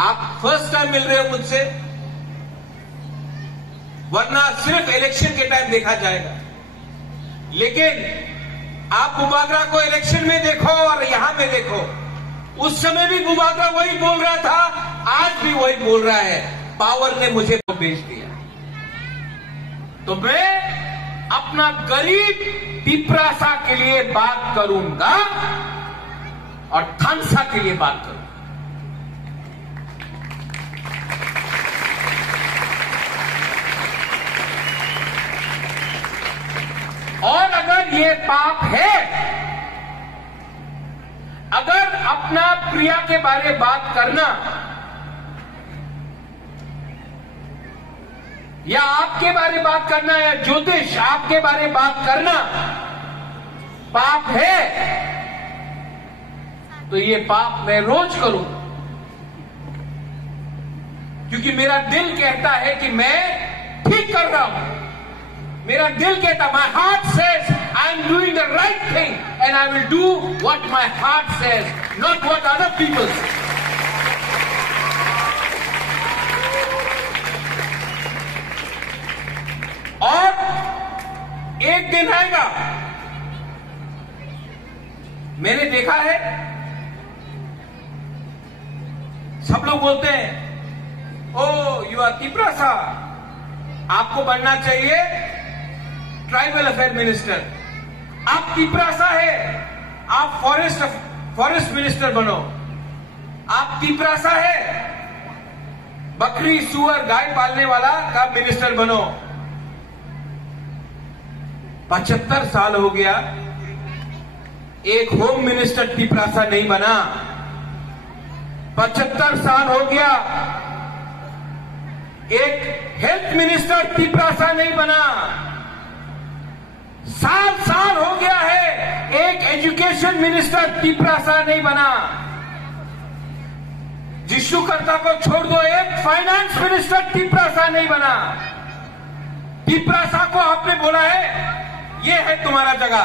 आप first time मिल रहे हो मुझसे, वरना सिर्फ इलेक्शन के टाइम देखा जाएगा। लेकिन आप बुबागरा को इलेक्शन में देखो और यहां में देखो, उस समय भी बुबागरा वही बोल रहा था, आज भी वही बोल रहा है। पावर ने मुझे भेज दिया तो मैं अपना गरीब पिपरासा के लिए बात करूंगा और थानसा के लिए बात करूंगा। और अगर ये पाप है, अगर अपना प्रिया के बारे बात करना या आपके बारे बात करना या ज्योतिष आपके बारे बात करना पाप है, तो ये पाप मैं रोज करूं, क्योंकि मेरा दिल कहता है कि मैं ठीक कर रहा हूं। मेरा दिल कहता, my heart says I am doing the right thing and I will do what my heart says, not what other people से। और एक दिन आएगा, मैंने देखा है, सब लोग बोलते हैं ओ यू आर तिपरासा, आपको बनना चाहिए ट्राइबल अफेयर मिनिस्टर। आप तिपरासा है, आप फॉरेस्ट मिनिस्टर बनो। आप तिपरासा है, बकरी सुअर गाय पालने वाला का मिनिस्टर बनो। 75 साल हो गया, एक होम मिनिस्टर तिपरासा नहीं बना। 75 साल हो गया, एक हेल्थ मिनिस्टर तिपरासा नहीं बना। 7 साल हो गया है, एक एजुकेशन मिनिस्टर तिपरासा नहीं बना। जिशुकर्ता को छोड़ दो, एक फाइनेंस मिनिस्टर तिपरासा नहीं बना। तिपरासा को आपने बोला है ये है तुम्हारा जगह,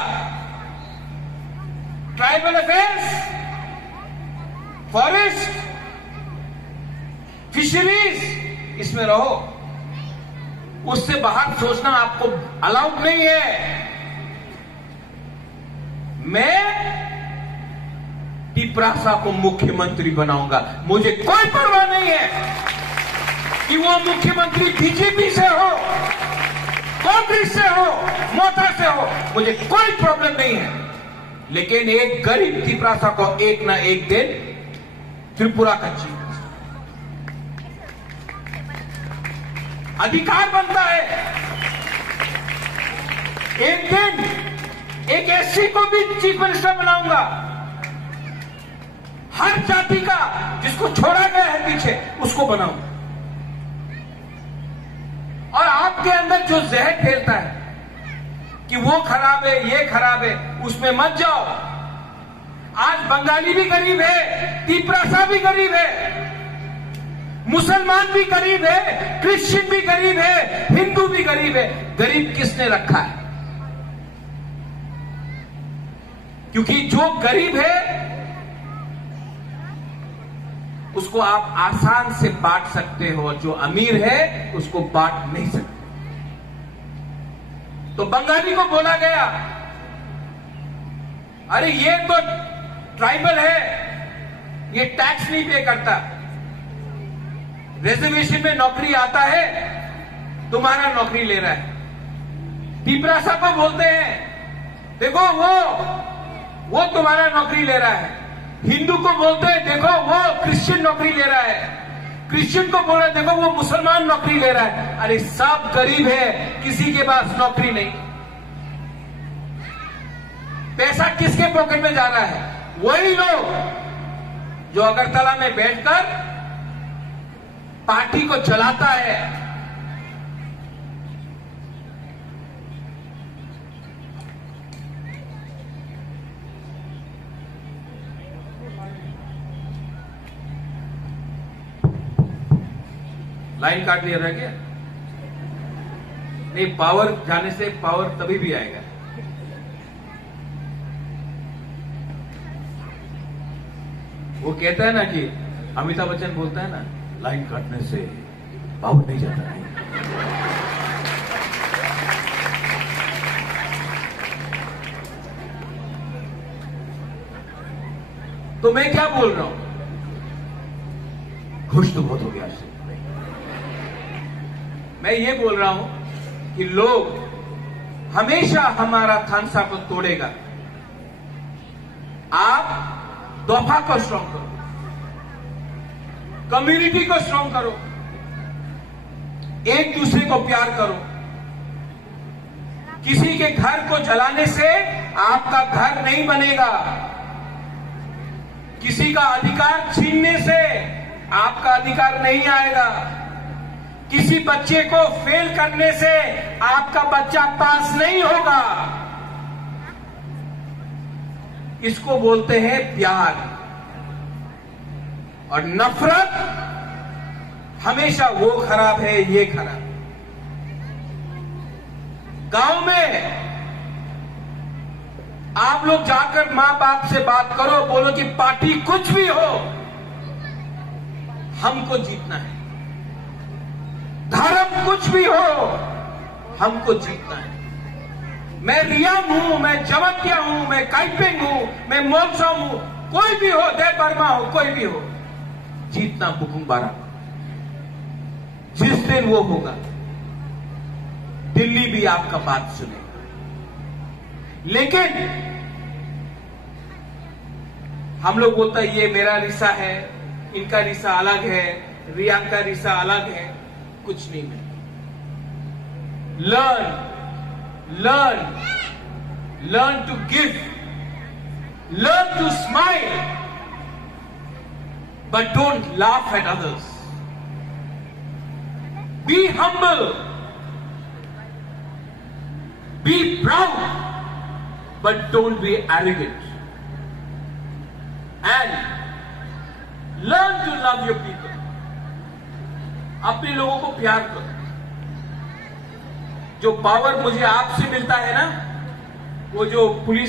ट्राइबल अफेयर्स, फॉरेस्ट, फिशरीज, इसमें रहो। उससे बाहर सोचना आपको अलाउड नहीं है। मैं तिपरासा को मुख्यमंत्री बनाऊंगा, मुझे कोई परवाह नहीं है कि वो मुख्यमंत्री बीजेपी से हो, कांग्रेस से हो, मोटा से हो, मुझे कोई प्रॉब्लम नहीं है। लेकिन एक गरीब तिपरासा को एक ना एक दिन त्रिपुरा का चीफ अधिकार बनता है। एक दिन एक एससी को भी चीफ मिनिस्टर बनाऊंगा, हर जाति का जिसको छोड़ा गया है पीछे उसको बनाऊंगा। और आपके अंदर जो जहर फैलता है कि वो खराब है, ये खराब है, उसमें मत जाओ। आज बंगाली भी गरीब है, तिपरासा भी गरीब है, मुसलमान भी गरीब है, क्रिश्चियन भी गरीब है, हिंदू भी गरीब है। गरीब किसने रखा है? क्योंकि जो गरीब है उसको आप आसान से बांट सकते हो, जो अमीर है उसको बांट नहीं सकते। तो बंगाली को बोला गया, अरे ये तो ट्राइबल है, ये टैक्स नहीं पे करता, रिजर्वेशन में नौकरी आता है, तुम्हारा नौकरी ले रहा है। तिपरासा को बोलते हैं देखो वो तुम्हारा नौकरी ले रहा है। हिंदू को बोलते हैं देखो वो क्रिश्चियन नौकरी ले रहा है। क्रिश्चियन को बोल रहे देखो वो मुसलमान नौकरी ले रहा है। अरे सब गरीब है, किसी के पास नौकरी नहीं। पैसा किसके पॉकेट में जा रहा है? वही लोग जो अगरतला में बैठकर पार्टी को चलाता है। लाइन काट लिया रह गया? नहीं, पावर जाने से पावर तभी भी आएगा। वो कहता है ना कि अमिताभ बच्चन बोलता है ना, लाइन काटने से पावर नहीं जाता है। तो मैं क्या बोल रहा हूं? खुश तो बहुत हो गया आपसे। मैं ये बोल रहा हूं कि लोग हमेशा हमारा थानसा को तोड़ेगा। आप दफा को स्ट्रांग करो, कम्युनिटी को स्ट्रांग करो, एक दूसरे को प्यार करो। किसी के घर को जलाने से आपका घर नहीं बनेगा। किसी का अधिकार छीनने से आपका अधिकार नहीं आएगा। किसी बच्चे को फेल करने से आपका बच्चा पास नहीं होगा। इसको बोलते हैं प्यार। और नफरत हमेशा वो खराब है, ये खराब। गांव में आप लोग जाकर मां बाप से बात करो, बोलो कि पार्टी कुछ भी हो, हमको जीतना है। धर्म कुछ भी हो, हमको जीतना है। मैं रियांग हूं, मैं जवंतिया हूं, मैं काइपेंग हूं, मैं मोलसोम हूं, कोई भी हो, देव वर्मा हो, कोई भी हो, जीतना बुकुम्बारा। जिस दिन वो होगा, दिल्ली भी आपका बात सुनेगा। लेकिन हम लोग बोलते हैं ये मेरा रिसा है, इनका रिसा अलग है, रियांग का रिसा अलग है। कुछ नहीं है। Learn to give, learn to smile, but don't laugh at others. Be humble. Be proud, but don't be arrogant. And learn to love your people. अपने लोगों को प्यार करो। जो पावर मुझे आपसे मिलता है ना, वो जो पुलिस